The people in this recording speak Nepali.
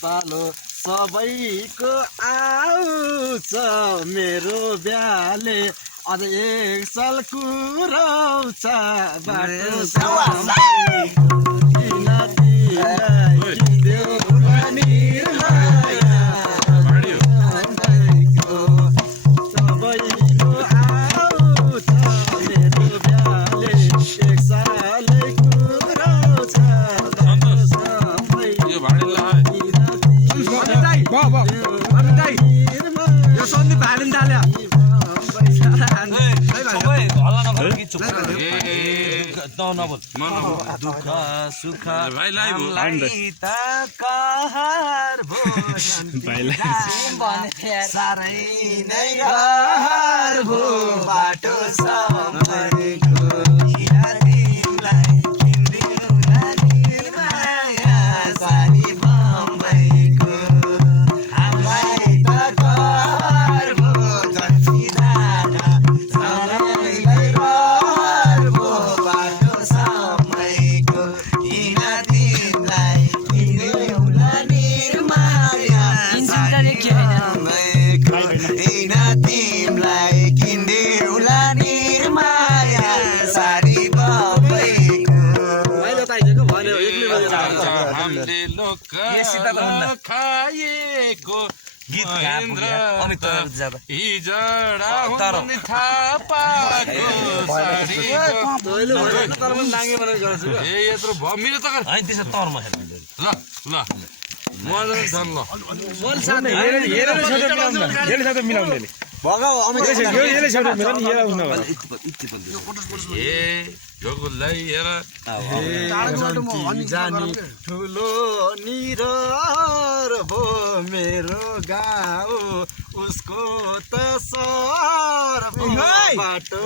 पालो सबैको आउँछ मेरो ब्याले अझ एक साल कुराउँछ बाटो दुःख सुख साह्रै नै गाह्रो भो बाटो समयको तिमीलाई किन्दिउँ माया सारी बम्बईको हामीलाई त गाह्रो भो जन्सी दाना साह्रै नै गाह्रो भो बाटो समयको तिमीलाई किन्दिउँ निर्माया सारी तिमीलाई किन्दिउला निर्माया सारी बम्बईको हामीले लोक खाएको हिजडा हुने थाहा पाएको यत्रो भयो मेरो त ल ल ठुलो निर भो मेरो गाउँ उसको त सर बाटो